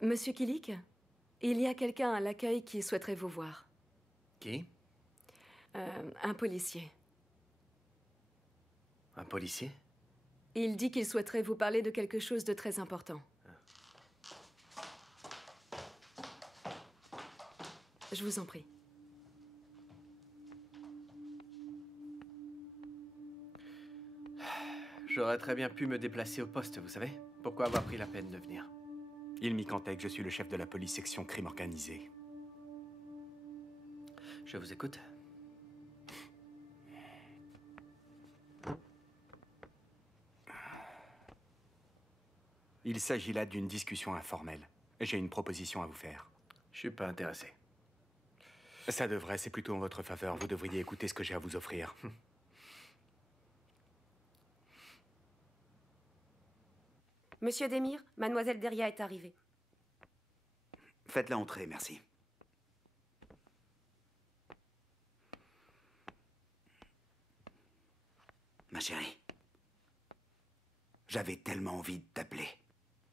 Monsieur Kilik, il y a quelqu'un à l'accueil qui souhaiterait vous voir. Qui? Un policier. Un policier? Il dit qu'il souhaiterait vous parler de quelque chose de très important. Je vous en prie. J'aurais très bien pu me déplacer au poste, vous savez? Pourquoi avoir pris la peine de venir? Ilmi Kantek, je suis le chef de la police section crime organisé. Je vous écoute. Il s'agit là d'une discussion informelle. J'ai une proposition à vous faire. Je suis pas intéressé. Ça devrait, c'est plutôt en votre faveur. Vous devriez écouter ce que j'ai à vous offrir. Monsieur Demir, mademoiselle Deria est arrivée. Faites-la entrer, merci. Ma chérie, j'avais tellement envie de t'appeler.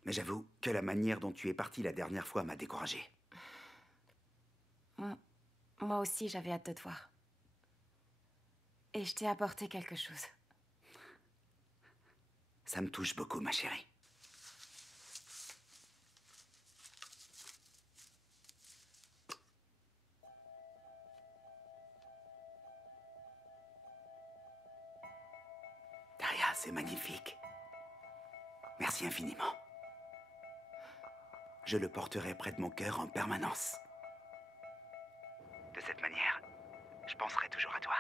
Mais j'avoue que la manière dont tu es partie la dernière fois m'a découragé. Moi aussi, j'avais hâte de te voir. Et je t'ai apporté quelque chose. Ça me touche beaucoup, ma chérie. Daria, c'est magnifique. Merci infiniment. Je le porterai près de mon cœur en permanence. De cette manière, je penserai toujours à toi.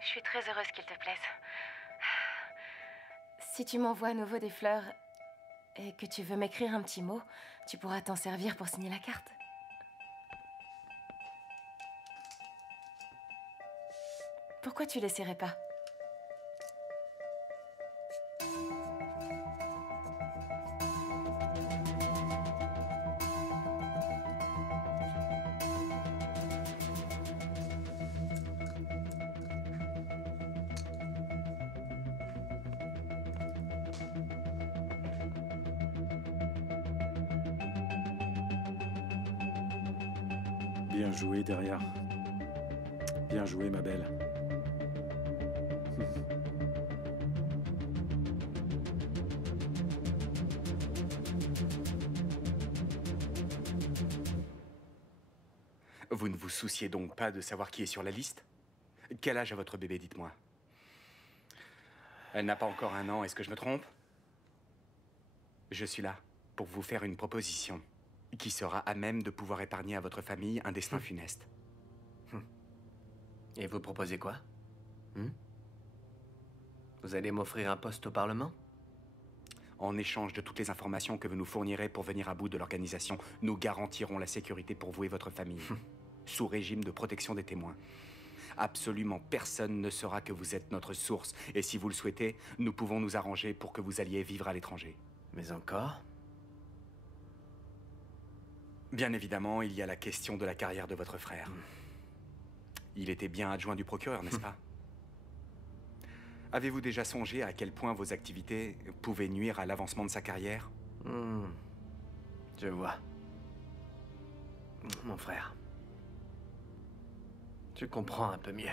Je suis très heureuse qu'il te plaise. Si tu m'envoies à nouveau des fleurs et que tu veux m'écrire un petit mot, tu pourras t'en servir pour signer la carte. Pourquoi tu l'essaierais pas? Bien joué, derrière. Bien joué, ma belle. Vous ne vous souciez donc pas de savoir qui est sur la liste? Quel âge a votre bébé, dites-moi? Elle n'a pas encore 1 an, est-ce que je me trompe? Je suis là pour vous faire une proposition qui sera à même de pouvoir épargner à votre famille un destin funeste. Et vous proposez quoi? Vous allez m'offrir un poste au Parlement? En échange de toutes les informations que vous nous fournirez pour venir à bout de l'organisation, nous garantirons la sécurité pour vous et votre famille, sous régime de protection des témoins. Absolument personne ne saura que vous êtes notre source, et si vous le souhaitez, nous pouvons nous arranger pour que vous alliez vivre à l'étranger. Mais encore? Bien évidemment, il y a la question de la carrière de votre frère. Il était bien adjoint du procureur, n'est-ce pas? Avez-vous déjà songé à quel point vos activités pouvaient nuire à l'avancement de sa carrière? Je vois. Mon frère. Je comprends un peu mieux.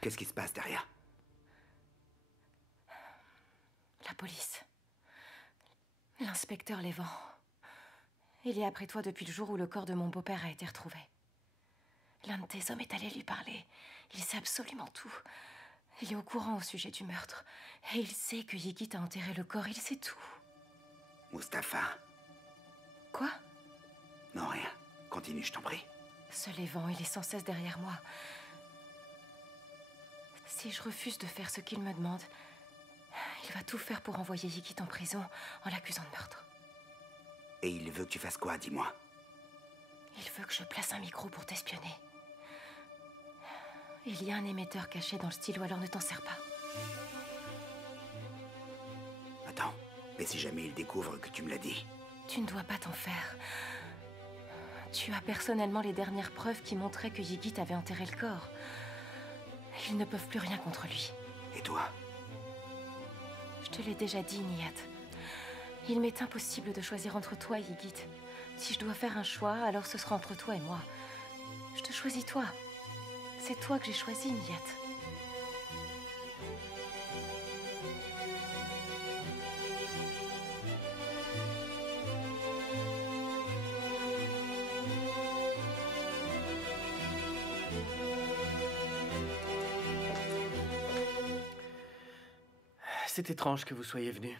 Qu'est-ce qui se passe derrière? La police. L'inspecteur Lévent. Il est après toi depuis le jour où le corps de mon beau-père a été retrouvé. L'un de tes hommes est allé lui parler. Il sait absolument tout. Il est au courant au sujet du meurtre. Et il sait que Yigit a enterré le corps. Il sait tout. Mustapha. Quoi? Non, rien. Continue, je t'en prie. Ce Lévent, il est sans cesse derrière moi. Si je refuse de faire ce qu'il me demande, il va tout faire pour envoyer Yigit en prison en l'accusant de meurtre. Et il veut que tu fasses quoi, dis-moi? Il veut que je place un micro pour t'espionner. Il y a un émetteur caché dans le stylo, alors ne t'en sers pas. Attends, mais si jamais il découvre que tu me l'as dit? Tu ne dois pas t'en faire. Tu as personnellement les dernières preuves qui montraient que Yigit avait enterré le corps. Ils ne peuvent plus rien contre lui. Et toi? Je te l'ai déjà dit, Niyat. Il m'est impossible de choisir entre toi et Ygit. Si je dois faire un choix, alors ce sera entre toi et moi. Je te choisis toi. C'est toi que j'ai choisi, Niyat. C'est étrange que vous soyez venu.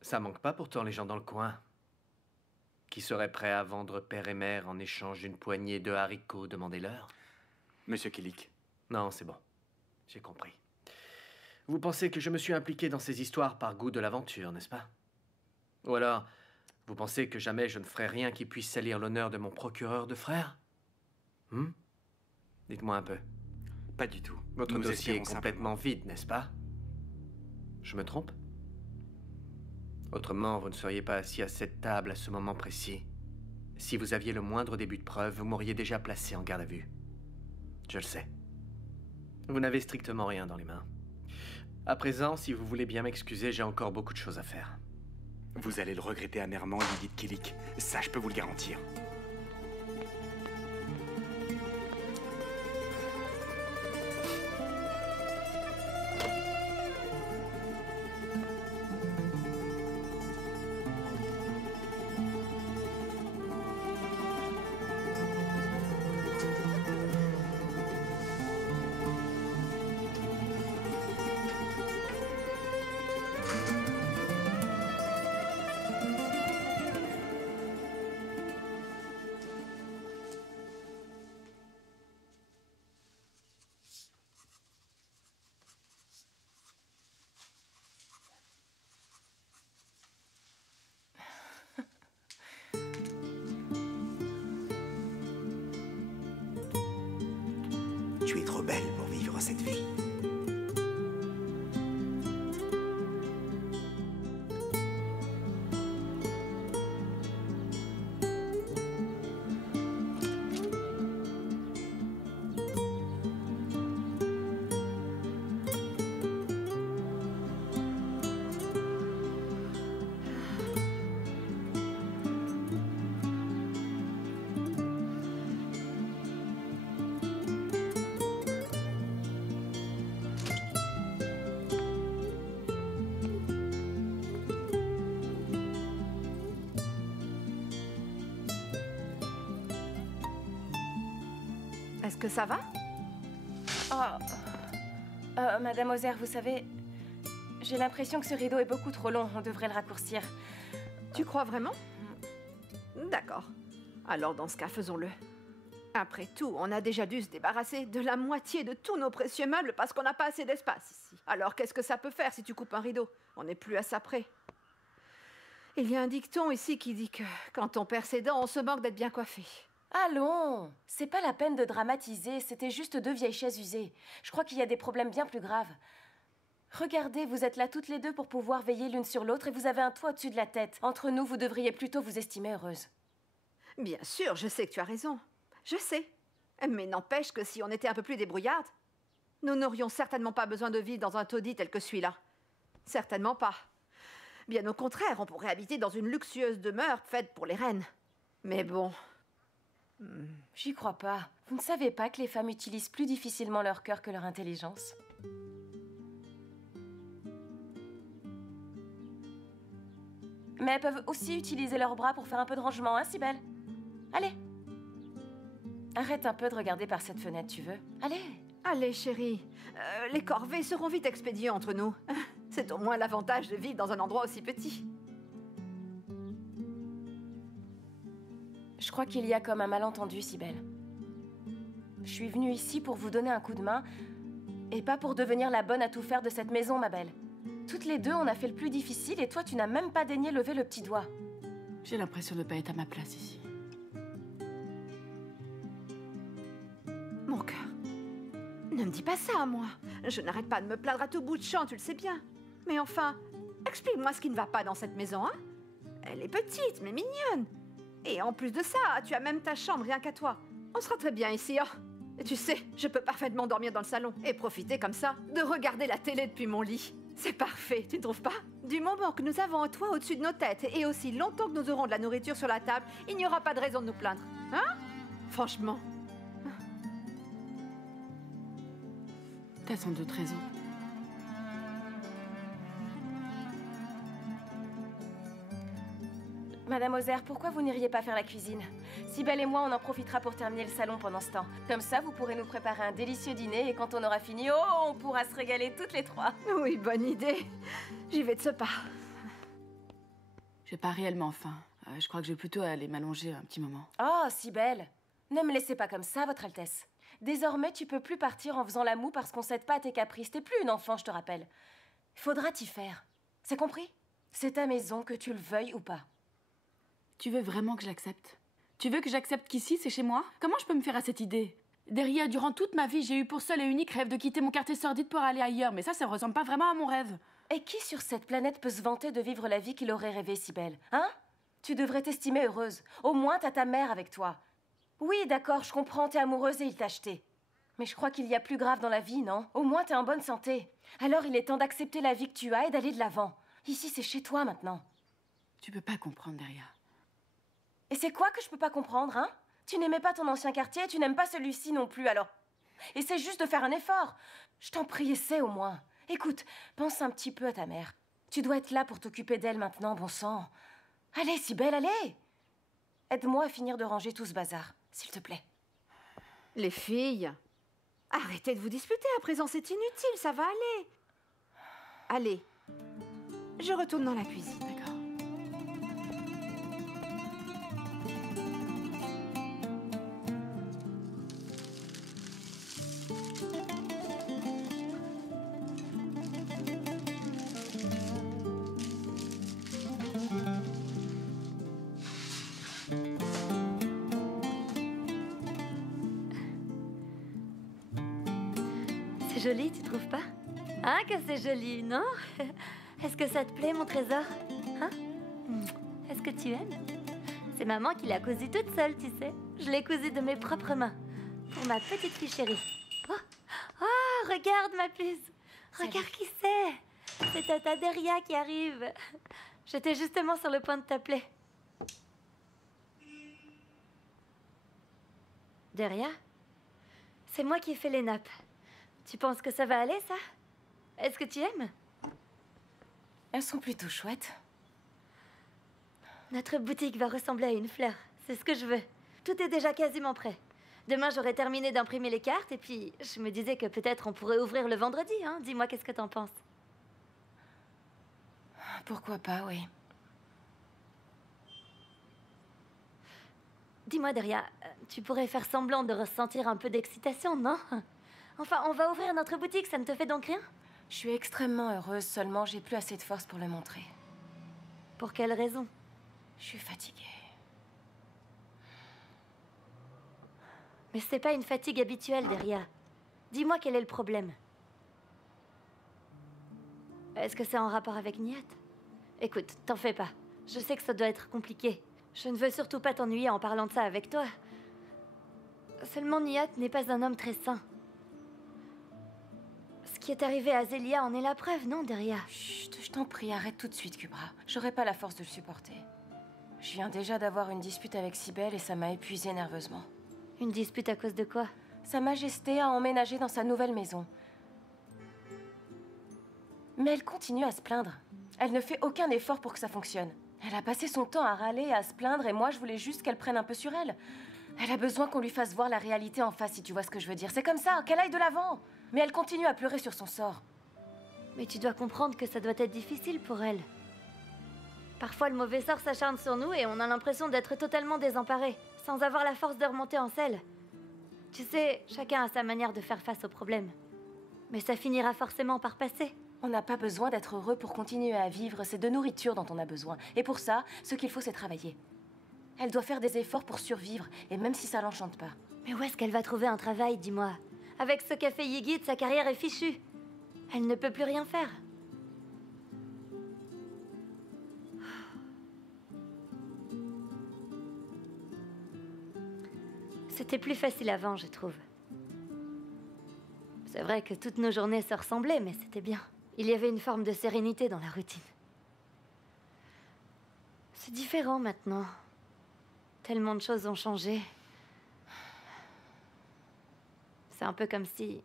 Ça manque pas pourtant les gens dans le coin. Qui seraient prêts à vendre père et mère en échange d'une poignée de haricots, demandez-leur. Monsieur Kilik. Non, c'est bon. J'ai compris. Vous pensez que je me suis impliqué dans ces histoires par goût de l'aventure, n'est-ce pas? Ou alors, vous pensez que jamais je ne ferai rien qui puisse salir l'honneur de mon procureur de frère? Dites-moi un peu. Pas du tout. Votre Nous dossier est espérons complètement vide, n'est-ce pas? Je me trompe? Autrement, vous ne seriez pas assis à cette table à ce moment précis. Si vous aviez le moindre début de preuve, vous m'auriez déjà placé en garde à vue. Je le sais. Vous n'avez strictement rien dans les mains. À présent, si vous voulez bien m'excuser, j'ai encore beaucoup de choses à faire. Vous allez le regretter amèrement, Ygit Kilik. Ça, je peux vous le garantir. Tu es trop belle pour vivre cette vie. Est-ce que ça va? Madame Ozer, vous savez, j'ai l'impression que ce rideau est beaucoup trop long. On devrait le raccourcir. Tu crois vraiment? D'accord. Alors dans ce cas, faisons-le. Après tout, on a déjà dû se débarrasser de la moitié de tous nos précieux meubles parce qu'on n'a pas assez d'espace ici. Alors qu'est-ce que ça peut faire si tu coupes un rideau? On n'est plus à ça près. Il y a un dicton ici qui dit que quand on perd ses dents, on se moque d'être bien coiffé. Allons, c'est pas la peine de dramatiser, c'était juste 2 vieilles chaises usées. Je crois qu'il y a des problèmes bien plus graves. Regardez, vous êtes là toutes les deux pour pouvoir veiller l'une sur l'autre et vous avez un toit au-dessus de la tête. Entre nous, vous devriez plutôt vous estimer heureuse. Bien sûr, je sais que tu as raison. Je sais. Mais n'empêche que si on était un peu plus débrouillardes, nous n'aurions certainement pas besoin de vivre dans un taudis tel que celui-là. Certainement pas. Bien au contraire, on pourrait habiter dans une luxueuse demeure faite pour les reines. Mais bon... J'y crois pas. Vous ne savez pas que les femmes utilisent plus difficilement leur cœur que leur intelligence? Mais elles peuvent aussi utiliser leurs bras pour faire un peu de rangement, hein, Cybèle? Allez. Arrête un peu de regarder par cette fenêtre, tu veux? Allez. Allez, chérie. Les corvées seront vite expédiées entre nous. C'est au moins l'avantage de vivre dans un endroit aussi petit. Je crois qu'il y a comme un malentendu, Cybèle. Je suis venue ici pour vous donner un coup de main, et pas pour devenir la bonne à tout faire de cette maison, ma belle. Toutes les deux, on a fait le plus difficile, et toi, tu n'as même pas daigné lever le petit doigt. J'ai l'impression de ne pas être à ma place ici. Mon cœur, ne me dis pas ça à moi. Je n'arrête pas de me plaindre à tout bout de champ, tu le sais bien. Mais enfin, explique-moi ce qui ne va pas dans cette maison, hein? Elle est petite, mais mignonne. Et en plus de ça, tu as même ta chambre rien qu'à toi. On sera très bien ici, hein? Tu sais, je peux parfaitement dormir dans le salon et profiter comme ça de regarder la télé depuis mon lit. C'est parfait, tu ne trouves pas? Du moment que nous avons un toit au-dessus de nos têtes et aussi longtemps que nous aurons de la nourriture sur la table, il n'y aura pas de raison de nous plaindre. Hein? Franchement. T'as sans doute raison. Madame Ozer, pourquoi vous n'iriez pas faire la cuisine? Cybèle et moi, on en profitera pour terminer le salon pendant ce temps. Comme ça, vous pourrez nous préparer un délicieux dîner et quand on aura fini, oh, on pourra se régaler toutes les trois. Oui, bonne idée. J'y vais de ce pas. J'ai pas réellement faim. Je crois que je vais plutôt aller m'allonger un petit moment. Oh, Cybèle, ne me laissez pas comme ça, Votre Altesse. Désormais, tu peux plus partir en faisant la moue parce qu'on cède pas à tes caprices. T'es plus une enfant, je te rappelle. Faudra t'y faire. C'est compris? C'est ta maison, que tu le veuilles ou pas. Tu veux vraiment que je l'accepte? Tu veux que j'accepte qu'ici, c'est chez moi? Comment je peux me faire à cette idée? Derrière, durant toute ma vie, j'ai eu pour seul et unique rêve de quitter mon quartier sordide pour aller ailleurs. Mais ça ressemble pas vraiment à mon rêve. Et qui sur cette planète peut se vanter de vivre la vie qu'il aurait rêvé, Cybèle? Hein? Tu devrais t'estimer heureuse. Au moins, t'as ta mère avec toi. Oui, d'accord, je comprends, t'es amoureuse et il t'a acheté. Mais je crois qu'il y a plus grave dans la vie, non? Au moins, t'es en bonne santé. Alors il est temps d'accepter la vie que tu as et d'aller de l'avant. Ici, c'est chez toi maintenant. Tu peux pas comprendre, derrière. Et c'est quoi que je peux pas comprendre, hein? Tu n'aimais pas ton ancien quartier, tu n'aimes pas celui-ci non plus, alors... Essaie juste de faire un effort. Je t'en prie, essaie au moins. Écoute, pense un petit peu à ta mère. Tu dois être là pour t'occuper d'elle maintenant, bon sang. Allez, Cybèle, allez! Aide-moi à finir de ranger tout ce bazar, s'il te plaît. Les filles, arrêtez de vous disputer, à présent c'est inutile, ça va aller. Allez, je retourne dans la cuisine. D'accord. C'est joli, tu trouves pas? Hein, que c'est joli, non? Est-ce que ça te plaît, mon trésor? Hein? Est-ce que tu aimes? C'est maman qui l'a cousu toute seule, tu sais. Je l'ai cousu de mes propres mains. Pour ma petite fille chérie. Oh, oh, regarde ma puce. Regarde qui c'est. C'est Tata Deria qui arrive. J'étais justement sur le point de t'appeler. Deria? C'est moi qui ai fait les nappes. Tu penses que ça va aller, ça? Est-ce que tu aimes? Elles sont plutôt chouettes. Notre boutique va ressembler à une fleur. C'est ce que je veux. Tout est déjà quasiment prêt. Demain, j'aurai terminé d'imprimer les cartes et puis je me disais que peut-être on pourrait ouvrir le vendredi, hein? Dis-moi, qu'est-ce que t'en penses? Pourquoi pas, oui. Dis-moi, Deria, tu pourrais faire semblant de ressentir un peu d'excitation, non? Enfin, on va ouvrir notre boutique, ça ne te fait donc rien? Je suis extrêmement heureuse, seulement j'ai plus assez de force pour le montrer. Pour quelle raison? Je suis fatiguée. Mais c'est pas une fatigue habituelle, Deria. Dis-moi quel est le problème. Est-ce que c'est en rapport avec Nihat? Écoute, t'en fais pas. Je sais que ça doit être compliqué. Je ne veux surtout pas t'ennuyer en parlant de ça avec toi. Seulement Nihat n'est pas un homme très sain. Ce qui est arrivé à Zélia en est la preuve, non, Deria? Chut, je t'en prie, arrête tout de suite, Kubra. J'aurais pas la force de le supporter. Je viens déjà d'avoir une dispute avec Cybèle et ça m'a épuisée nerveusement. Une dispute à cause de quoi? Sa Majesté a emménagé dans sa nouvelle maison. Mais elle continue à se plaindre. Elle ne fait aucun effort pour que ça fonctionne. Elle a passé son temps à râler et à se plaindre et moi je voulais juste qu'elle prenne un peu sur elle. Elle a besoin qu'on lui fasse voir la réalité en face, si tu vois ce que je veux dire. C'est comme ça, qu'elle aille de l'avant. Mais elle continue à pleurer sur son sort. Mais tu dois comprendre que ça doit être difficile pour elle. Parfois, le mauvais sort s'acharne sur nous et on a l'impression d'être totalement désemparés, sans avoir la force de remonter en selle. Tu sais, chacun a sa manière de faire face aux problèmes. Mais ça finira forcément par passer. On n'a pas besoin d'être heureux pour continuer à vivre, c'est de nourriture dont on a besoin. Et pour ça, ce qu'il faut, c'est travailler. Elle doit faire des efforts pour survivre, et même si ça l'enchante pas. Mais où est-ce qu'elle va trouver un travail, dis-moi? Avec ce qu'a fait Yigit, sa carrière est fichue. Elle ne peut plus rien faire. C'était plus facile avant, je trouve. C'est vrai que toutes nos journées se ressemblaient, mais c'était bien. Il y avait une forme de sérénité dans la routine. C'est différent maintenant. Tellement de choses ont changé. C'est un peu comme si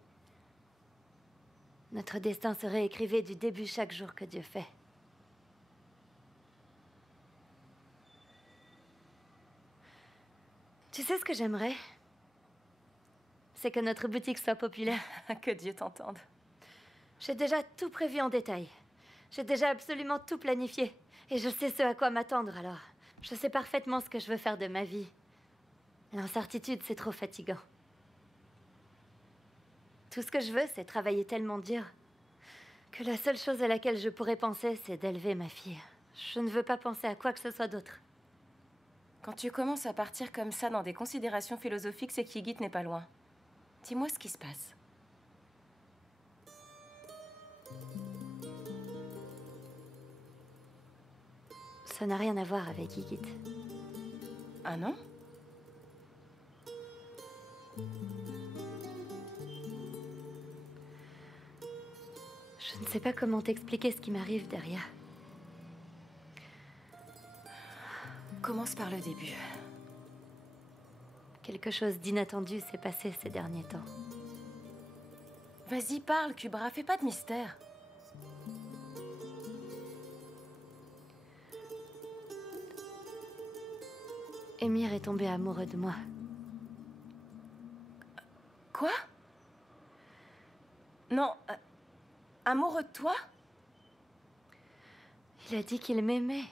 notre destin se réécrivait du début chaque jour que Dieu fait. Tu sais ce que j'aimerais? C'est que notre boutique soit populaire. Que Dieu t'entende. J'ai déjà tout prévu en détail. J'ai déjà absolument tout planifié. Et je sais ce à quoi m'attendre alors. Je sais parfaitement ce que je veux faire de ma vie. L'incertitude, c'est trop fatigant. Tout ce que je veux, c'est travailler tellement dur que la seule chose à laquelle je pourrais penser, c'est d'élever ma fille. Je ne veux pas penser à quoi que ce soit d'autre. Quand tu commences à partir comme ça dans des considérations philosophiques, c'est qu'Ygit n'est pas loin. Dis-moi ce qui se passe. Ça n'a rien à voir avec Ygit. Ah non? Je ne sais pas comment t'expliquer ce qui m'arrive derrière. Commence par le début. Quelque chose d'inattendu s'est passé ces derniers temps. Vas-y, parle, Kubra, fais pas de mystère. Émir est tombé amoureux de moi. Quoi? Non, amoureux de toi? Il a dit qu'il m'aimait.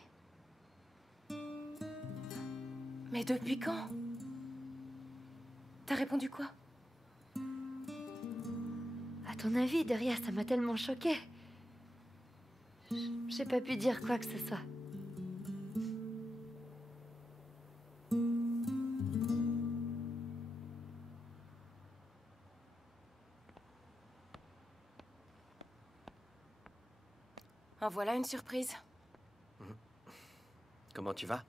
Mais depuis quand? T'as répondu quoi? À ton avis, derrière, ça m'a tellement choquée. J'ai pas pu dire quoi que ce soit. En voilà une surprise. Comment tu vas?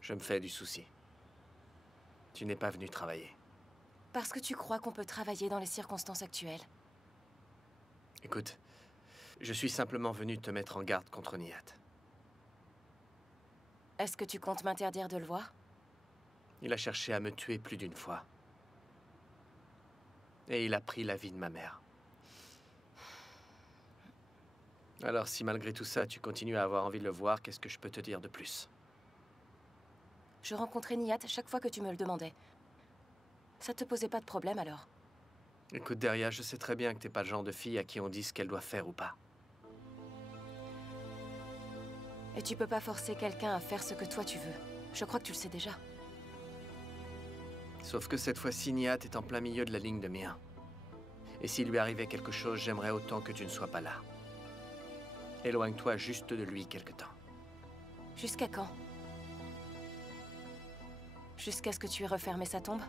Je me fais du souci. Tu n'es pas venu travailler. Parce que tu crois qu'on peut travailler dans les circonstances actuelles. Écoute, je suis simplement venu te mettre en garde contre Nihat. Est-ce que tu comptes m'interdire de le voir? Il a cherché à me tuer plus d'une fois. Et il a pris la vie de ma mère. Alors, si malgré tout ça, tu continues à avoir envie de le voir, qu'est-ce que je peux te dire de plus? Je rencontrais Nihat chaque fois que tu me le demandais. Ça te posait pas de problème alors? Écoute, Derya, je sais très bien que t'es pas le genre de fille à qui on dit ce qu'elle doit faire ou pas. Et tu peux pas forcer quelqu'un à faire ce que toi tu veux. Je crois que tu le sais déjà. Sauf que cette fois-ci, Nihat est en plein milieu de la ligne de mire. Et s'il lui arrivait quelque chose, j'aimerais autant que tu ne sois pas là. Éloigne-toi juste de lui quelque temps. Jusqu'à quand? Jusqu'à ce que tu aies refermé sa tombe?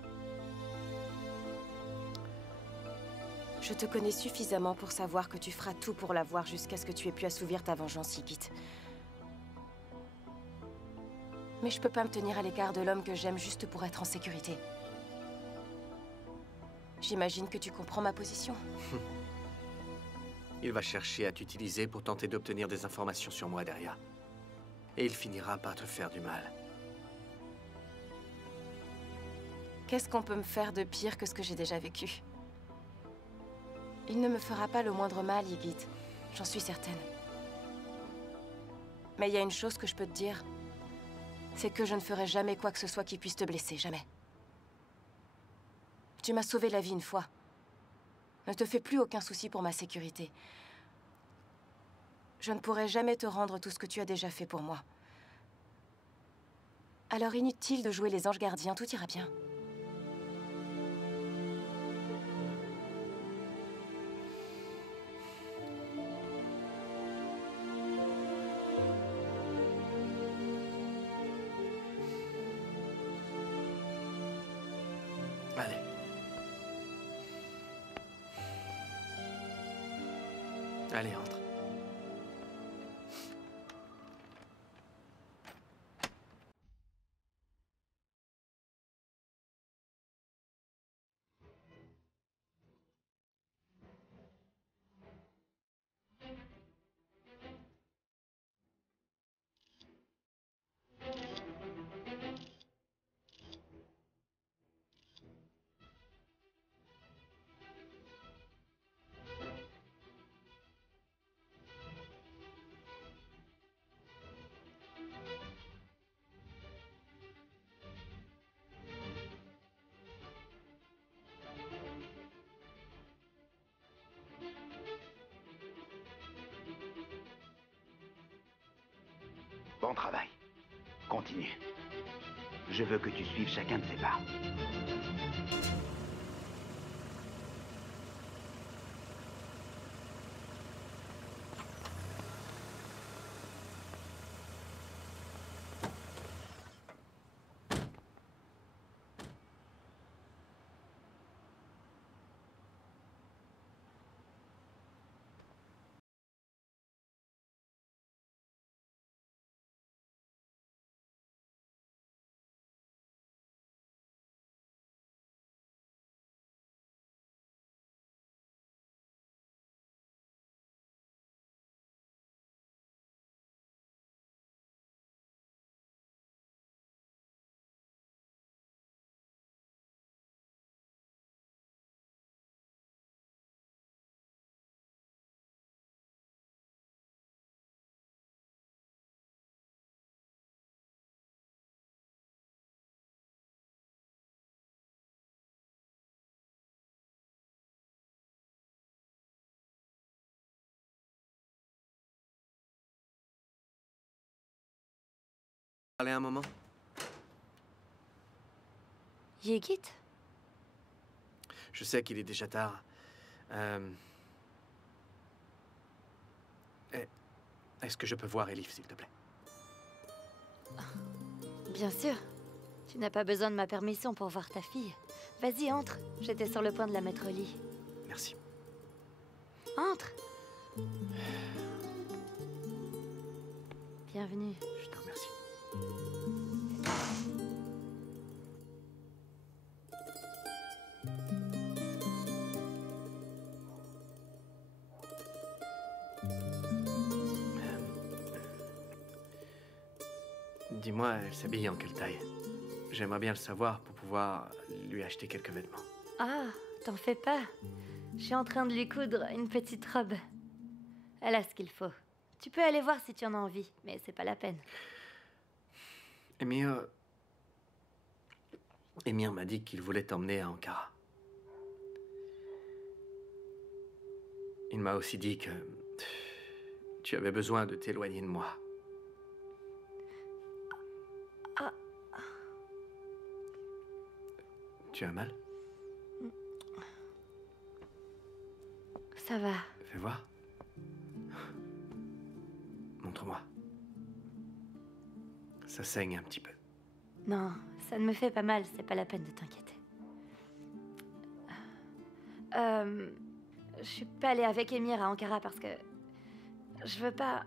Je te connais suffisamment pour savoir que tu feras tout pour la voir jusqu'à ce que tu aies pu assouvir ta vengeance, Ygit. Mais je peux pas me tenir à l'écart de l'homme que j'aime juste pour être en sécurité. J'imagine que tu comprends ma position. Il va chercher à t'utiliser pour tenter d'obtenir des informations sur moi, Derya. Et il finira par te faire du mal. Qu'est-ce qu'on peut me faire de pire que ce que j'ai déjà vécu? Il ne me fera pas le moindre mal, Ygit. J'en suis certaine. Mais il y a une chose que je peux te dire. C'est que je ne ferai jamais quoi que ce soit qui puisse te blesser, jamais. Tu m'as sauvé la vie une fois. Ne te fais plus aucun souci pour ma sécurité. Je ne pourrai jamais te rendre tout ce que tu as déjà fait pour moi. Alors inutile de jouer les anges gardiens, tout ira bien. Allez. Allez, entre. Bon travail. Continue. Je veux que tu suives chacun de ces pas. Parler un moment? Yigit? Je sais qu'il est déjà tard. Est-ce que je peux voir Elif, s'il te plaît? Bien sûr. Tu n'as pas besoin de ma permission pour voir ta fille. Vas-y, entre. J'étais sur le point de la mettre au lit. Merci. Entre. Bienvenue. Je te remercie. Dis-moi, elle s'habille en quelle taille? J'aimerais bien le savoir pour pouvoir lui acheter quelques vêtements. Ah, t'en fais pas. Je suis en train de lui coudre une petite robe. Elle a ce qu'il faut. Tu peux aller voir si tu en as envie, mais c'est pas la peine. Emir m'a dit qu'il voulait t'emmener à Ankara. Il m'a aussi dit que tu avais besoin de t'éloigner de moi. Ah. Tu as mal? Ça va. Fais voir. Montre-moi. Ça saigne un petit peu. Non, ça ne me fait pas mal, c'est pas la peine de t'inquiéter. Je suis pas allée avec Emir à Ankara parce que je veux pas.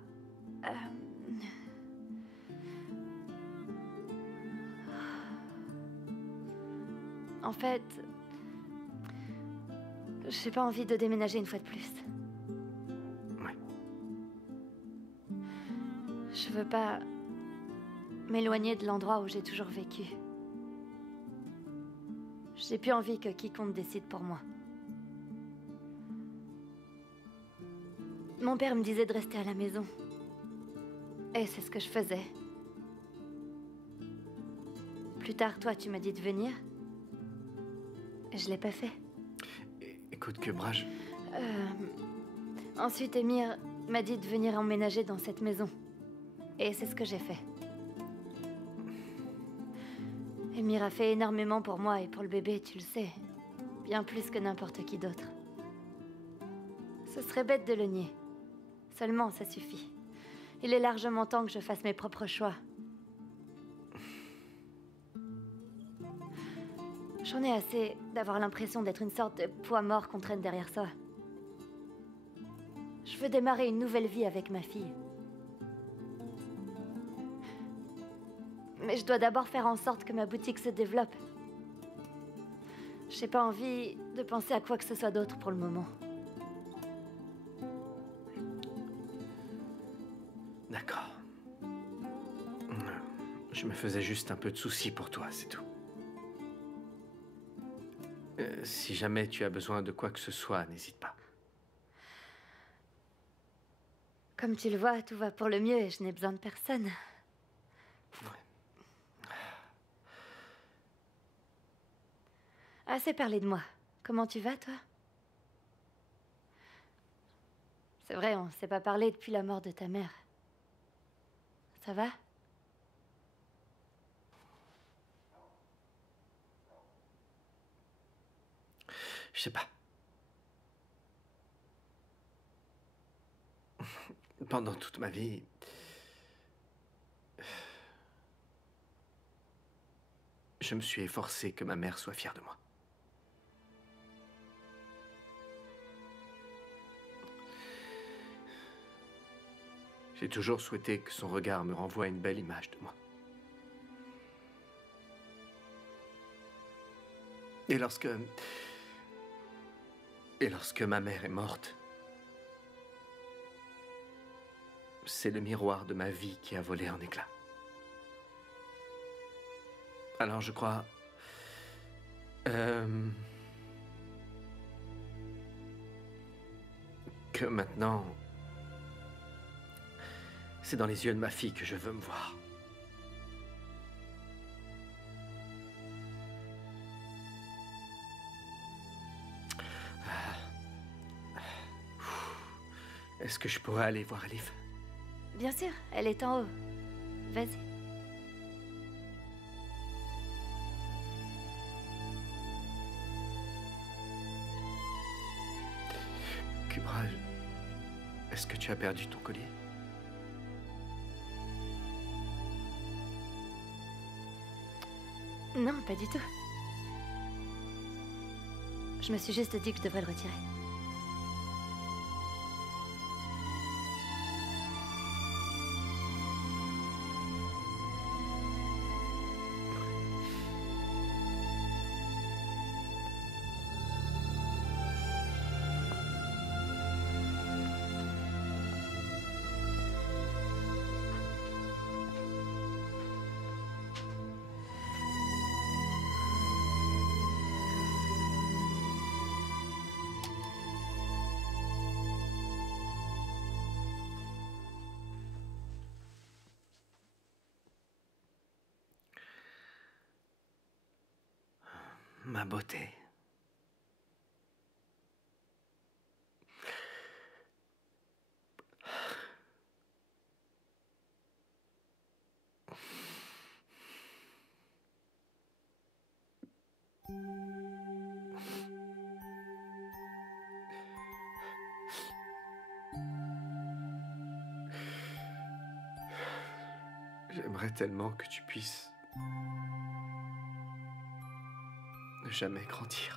En fait, j'ai pas envie de déménager une fois de plus. Ouais. Je veux pas m'éloigner de l'endroit où j'ai toujours vécu. J'ai plus envie que quiconque décide pour moi. Mon père me disait de rester à la maison. Et c'est ce que je faisais. Plus tard, toi, tu m'as dit de venir. Et je l'ai pas fait. Écoute, Quebraj. Ensuite, Emir m'a dit de venir emménager dans cette maison. Et c'est ce que j'ai fait. Emir a fait énormément pour moi et pour le bébé, tu le sais. Bien plus que n'importe qui d'autre. Ce serait bête de le nier. Seulement, ça suffit. Il est largement temps que je fasse mes propres choix. J'en ai assez d'avoir l'impression d'être une sorte de poids mort qu'on traîne derrière soi. Je veux démarrer une nouvelle vie avec ma fille. Mais je dois d'abord faire en sorte que ma boutique se développe. J'ai pas envie de penser à quoi que ce soit d'autre pour le moment. D'accord. Je me faisais juste un peu de soucis pour toi, c'est tout. Si jamais tu as besoin de quoi que ce soit, n'hésite pas. Comme tu le vois, tout va pour le mieux et je n'ai besoin de personne. Ouais. Assez parlé de moi. Comment tu vas, toi? C'est vrai, on ne s'est pas parlé depuis la mort de ta mère. Ça va? Je sais pas. Pendant toute ma vie, je me suis efforcé que ma mère soit fière de moi. J'ai toujours souhaité que son regard me renvoie une belle image de moi. Et lorsque ma mère est morte, c'est le miroir de ma vie qui a volé en éclats. Alors je crois... que maintenant... c'est dans les yeux de ma fille que je veux me voir. Est-ce que je pourrais aller voir Elif? Bien sûr, elle est en haut. Vas-y. Kubra, est-ce que tu as perdu ton collier? Non, pas du tout. Je me suis juste dit que je devrais le retirer. Ma beauté. J'aimerais tellement que tu puisses ne jamais grandir.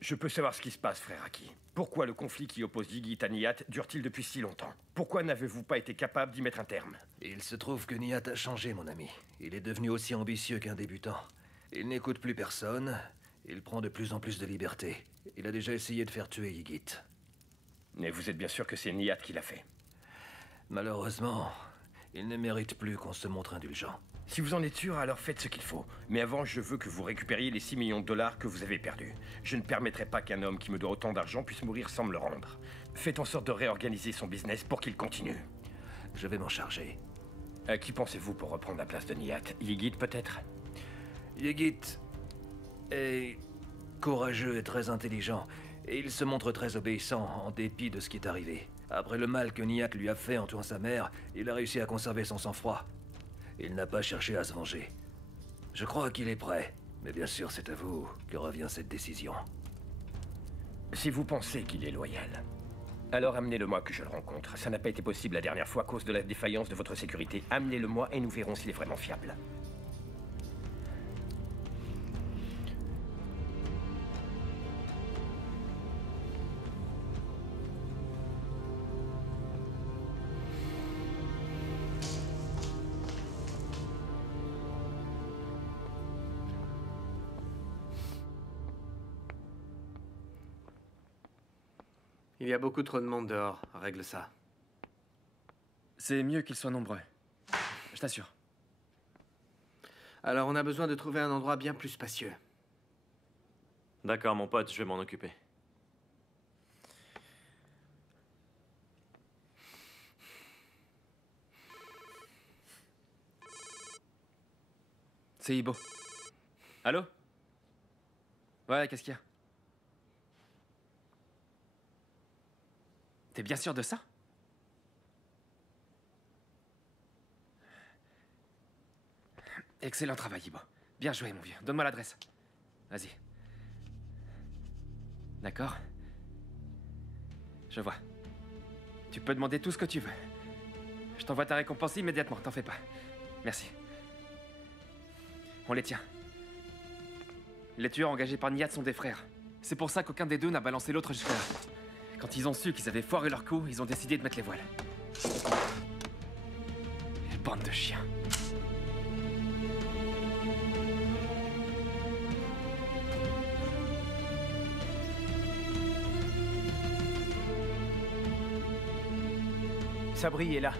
Je peux savoir ce qui se passe, frère Aki. Pourquoi le conflit qui oppose Ygit à Niyat dure-t-il depuis si longtemps? Pourquoi n'avez-vous pas été capable d'y mettre un terme? Il se trouve que Niyat a changé, mon ami. Il est devenu aussi ambitieux qu'un débutant. Il n'écoute plus personne. Il prend de plus en plus de liberté. Il a déjà essayé de faire tuer Ygit. Mais vous êtes bien sûr que c'est Niyat qui l'a fait? Malheureusement, il ne mérite plus qu'on se montre indulgent. Si vous en êtes sûr, alors faites ce qu'il faut. Mais avant, je veux que vous récupériez les 6 millions de dollars que vous avez perdus. Je ne permettrai pas qu'un homme qui me doit autant d'argent puisse mourir sans me le rendre. Faites en sorte de réorganiser son business pour qu'il continue. Je vais m'en charger. À qui pensez-vous pour reprendre la place de Niyat? Ygit, peut-être? Ygit est courageux et très intelligent. Et il se montre très obéissant en dépit de ce qui est arrivé. Après le mal que Niyat lui a fait en tuant sa mère, il a réussi à conserver son sang-froid. Il n'a pas cherché à se venger. Je crois qu'il est prêt. Mais bien sûr, c'est à vous que revient cette décision. Si vous pensez qu'il est loyal, alors amenez-le-moi que je le rencontre. Ça n'a pas été possible la dernière fois à cause de la défaillance de votre sécurité. Amenez-le-moi et nous verrons s'il est vraiment fiable. Il y a beaucoup trop de monde dehors. Règle ça. C'est mieux qu'ils soient nombreux. Je t'assure. Alors, on a besoin de trouver un endroit bien plus spacieux. D'accord, mon pote, je vais m'en occuper. C'est Ibo. Allô? Ouais, qu'est-ce qu'il y a? T'es bien sûr de ça? Excellent travail, Ibo. Bien joué, mon vieux. Donne-moi l'adresse. Vas-y. D'accord. Je vois. Tu peux demander tout ce que tu veux. Je t'envoie ta récompense immédiatement, t'en fais pas. Merci. On les tient. Les tueurs engagés par Nihat sont des frères. C'est pour ça qu'aucun des deux n'a balancé l'autre jusque-là. Quand ils ont su qu'ils avaient foiré leur coup, ils ont décidé de mettre les voiles. Bande de chiens. Sabri est là.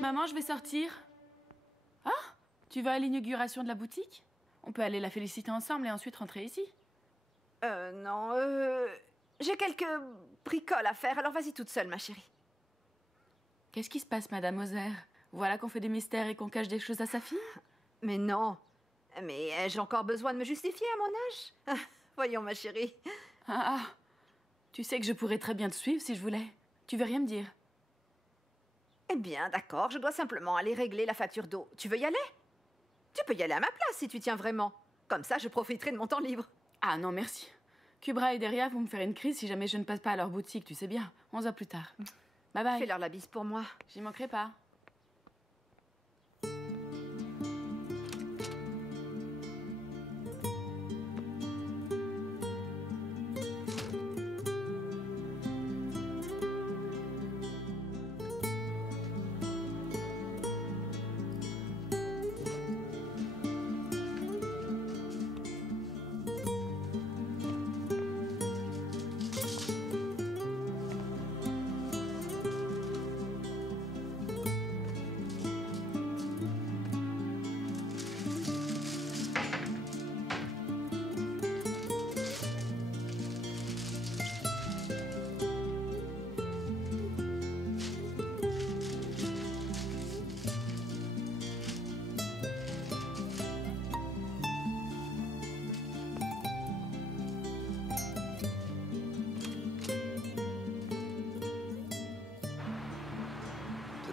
Maman, je vais sortir. Ah, tu vas à l'inauguration de la boutique? On peut aller la féliciter ensemble et ensuite rentrer ici. Non, j'ai quelques bricoles à faire, alors vas-y toute seule, ma chérie. Qu'est-ce qui se passe, Madame Ozer? Voilà qu'on fait des mystères et qu'on cache des choses à sa fille? Mais non. Mais ai-je encore besoin de me justifier à mon âge? Voyons, ma chérie. Ah, tu sais que je pourrais très bien te suivre si je voulais. Tu veux rien me dire? Eh bien, d'accord, je dois simplement aller régler la facture d'eau. Tu veux y aller? Tu peux y aller à ma place si tu tiens vraiment. Comme ça, je profiterai de mon temps libre. Ah non, merci. Kubra et Deria vont me faire une crise si jamais je ne passe pas à leur boutique, tu sais bien. On se voit plus tard. Bye bye. Fais-leur la bise pour moi. J'y manquerai pas.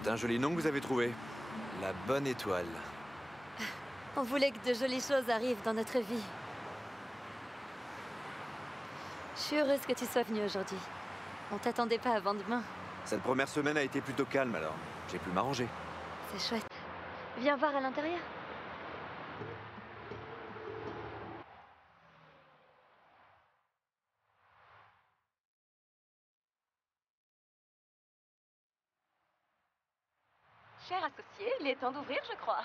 C'est un joli nom que vous avez trouvé. La Bonne Étoile. On voulait que de jolies choses arrivent dans notre vie. Je suis heureuse que tu sois venue aujourd'hui. On t'attendait pas avant demain. Cette première semaine a été plutôt calme alors. J'ai pu m'arranger. C'est chouette. Viens voir à l'intérieur. Cher associé, il est temps d'ouvrir, je crois.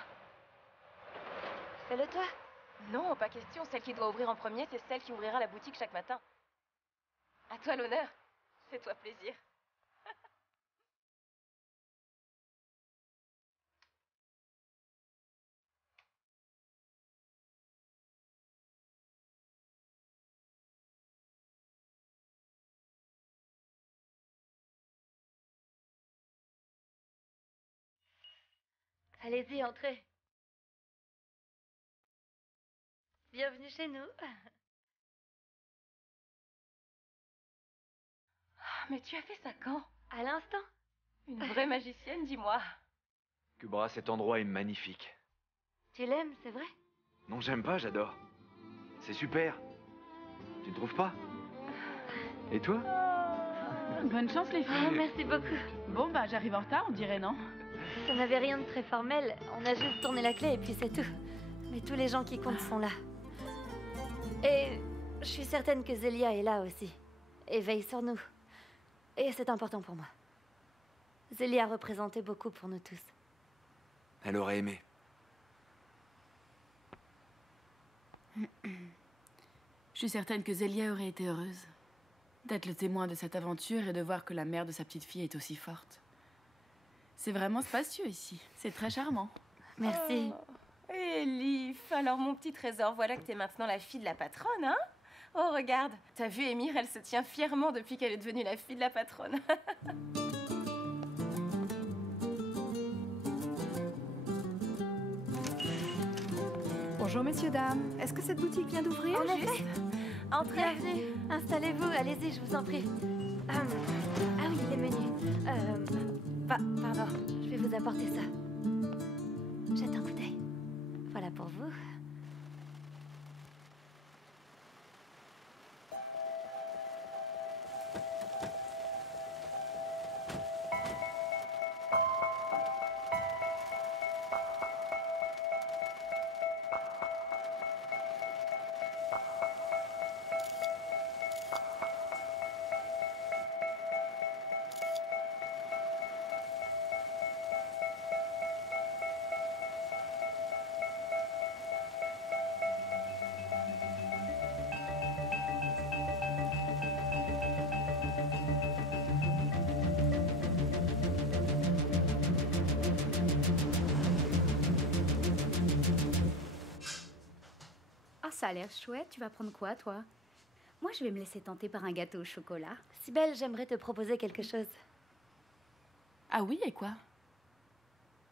Fais-le toi. Non, pas question. Celle qui doit ouvrir en premier, c'est celle qui ouvrira la boutique chaque matin. À toi l'honneur. Fais-toi plaisir. Allez-y, entrez. Bienvenue chez nous. Mais tu as fait ça quand? À l'instant. Une vraie magicienne, dis-moi. Kubra, cet endroit est magnifique. Tu l'aimes, c'est vrai? Non, j'aime pas, j'adore. C'est super. Tu ne trouves pas? Et toi? Bonne chance, les filles. Oh, merci beaucoup. Bon, bah, j'arrive en retard, on dirait, non? Ça n'avait rien de très formel. On a juste tourné la clé et puis c'est tout. Mais tous les gens qui comptent sont là. Et Je suis certaine que Zélia est là aussi. Et veille sur nous. Et c'est important pour moi. Zélia représentait beaucoup pour nous tous. Elle aurait aimé. Je suis certaine que Zélia aurait été heureuse d'être le témoin de cette aventure et de voir que la mère de sa petite fille est aussi forte. C'est vraiment spacieux ici. C'est très charmant. Merci. Oh, Elif, alors mon petit trésor, voilà que t'es maintenant la fille de la patronne, hein? Oh, regarde, t'as vu Émir, elle se tient fièrement depuis qu'elle est devenue la fille de la patronne. Bonjour messieurs, dames. Est-ce que cette boutique vient d'ouvrir? En effet. Entrez. Bienvenue. Installez-vous, allez-y, je vous en prie. Ah oui, les menus. Pardon, je vais vous apporter ça. Jette un coup d'œil. Voilà pour vous. Ça a l'air chouette. Tu vas prendre quoi, toi? Moi, je vais me laisser tenter par un gâteau au chocolat. Cybèle, j'aimerais te proposer quelque chose. Ah oui, et quoi?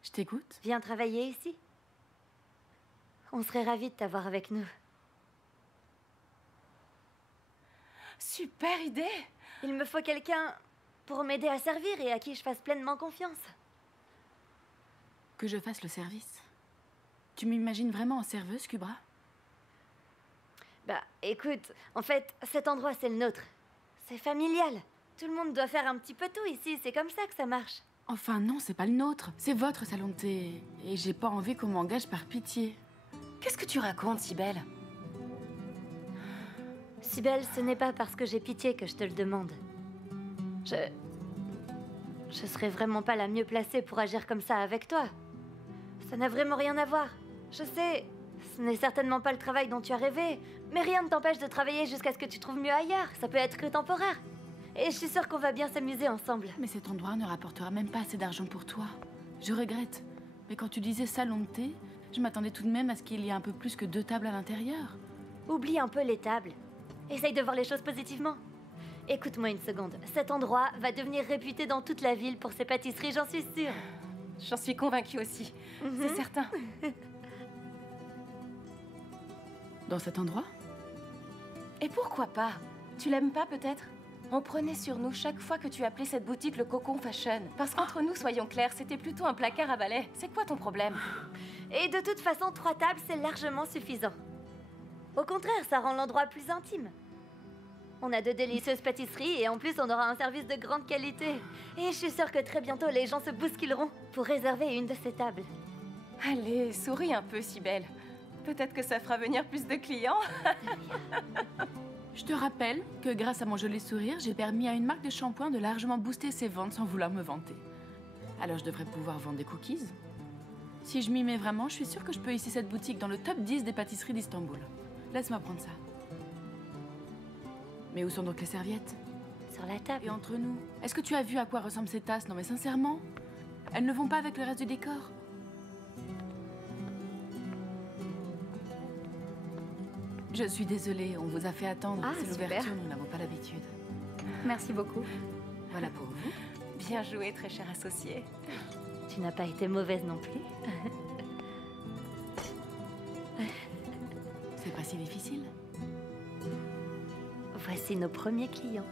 Je t'écoute. Viens travailler ici. On serait ravis de t'avoir avec nous. Super idée! Il me faut quelqu'un pour m'aider à servir et à qui je fasse pleinement confiance. Que je fasse le service? Tu m'imagines vraiment en serveuse, Kubra? Bah, écoute, en fait, cet endroit, c'est le nôtre. C'est familial. Tout le monde doit faire un petit peu tout ici, c'est comme ça que ça marche. Enfin non, c'est pas le nôtre. C'est votre salon de thé. Et j'ai pas envie qu'on m'engage par pitié. Qu'est-ce que tu racontes, Cybèle? Cybèle, ce n'est pas parce que j'ai pitié que je te le demande. Je serais vraiment pas la mieux placée pour agir comme ça avec toi. Ça n'a vraiment rien à voir. Je sais, ce n'est certainement pas le travail dont tu as rêvé, mais rien ne t'empêche de travailler jusqu'à ce que tu trouves mieux ailleurs. Ça peut être que temporaire. Et je suis sûre qu'on va bien s'amuser ensemble. Mais cet endroit ne rapportera même pas assez d'argent pour toi. Je regrette. Mais quand tu disais salon de thé, je m'attendais tout de même à ce qu'il y ait un peu plus que 2 tables à l'intérieur. Oublie un peu les tables. Essaye de voir les choses positivement. Écoute-moi une seconde. Cet endroit va devenir réputé dans toute la ville pour ses pâtisseries, j'en suis sûre. J'en suis convaincue aussi. C'est certain. Dans cet endroit? Et pourquoi pas? Tu l'aimes pas peut-être? On prenait sur nous chaque fois que tu appelais cette boutique le Cocon Fashion. Parce qu'entre nous, soyons clairs, c'était plutôt un placard à balai. C'est quoi ton problème? Et de toute façon, 3 tables, c'est largement suffisant. Au contraire, ça rend l'endroit plus intime. On a de délicieuses pâtisseries et en plus, on aura un service de grande qualité. Et je suis sûre que très bientôt, les gens se bousculeront pour réserver une de ces tables. Allez, souris un peu, Cybèle. Peut-être que ça fera venir plus de clients. Je te rappelle que grâce à mon joli sourire, j'ai permis à une marque de shampoing de largement booster ses ventes sans vouloir me vanter. Alors je devrais pouvoir vendre des cookies. Si je m'y mets vraiment, je suis sûre que je peux hisser cette boutique dans le top 10 des pâtisseries d'Istanbul. Laisse-moi prendre ça. Mais où sont donc les serviettes? Sur la table. Et entre nous, est-ce que tu as vu à quoi ressemblent ces tasses? Non mais sincèrement, elles ne vont pas avec le reste du décor. Je suis désolée, on vous a fait attendre. Ah, c'est super. l'ouverture, nous n'avons pas l'habitude. Merci beaucoup. Voilà pour vous. Bien joué, très cher associé. Tu n'as pas été mauvaise non plus. C'est pas si difficile. Voici nos premiers clients.